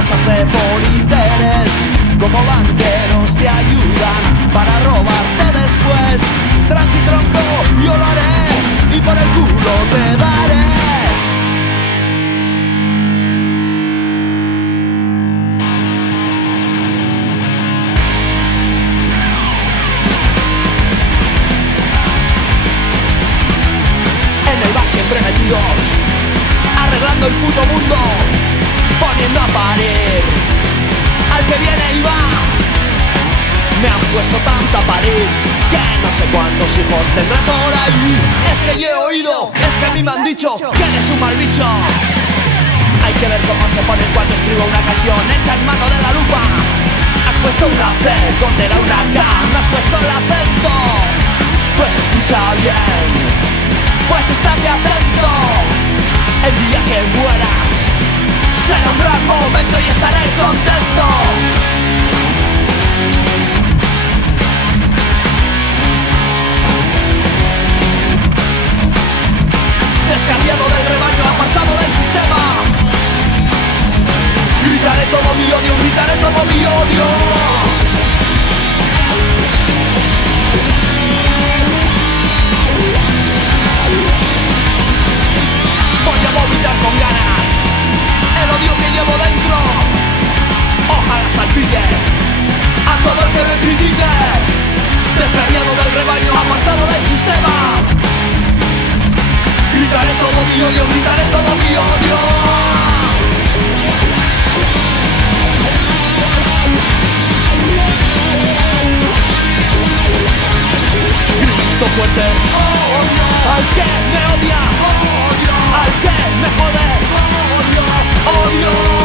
los hace por interés. Como banqueros te ayudan para robarte después. Tranqui tronco, yo lo haré y por el culo te daré. En el bar siempre metidos, arreglando el puto mundo, poniendo a parir al que viene y va. Me han puesto tanta parir que no sé cuántos hijos tendrá por ahí. Es que yo he oído, es que a mí me han dicho que eres un mal bicho. Hay que ver cómo se pone cuando escribo una canción hecha en mano de la lupa. Has puesto una C donde era una K, me has puesto el acento. Pues escucha bien, pues estate atento. El día que mueras será un gran momento y estaré contento. Descarriado del rebaño, apartado del sistema. Gritaré todo mi odio, gritaré todo mi odio. Voy a vomitar con ganas el odio que llevo dentro. Ojalá salpique a todo el que me critique. Descarriado del rebaño, apartado del sistema. Gritaré todo mi odio, gritaré todo mi odio. Grito fuerte, odio al que me odia, odio al que me jode, odio, odio.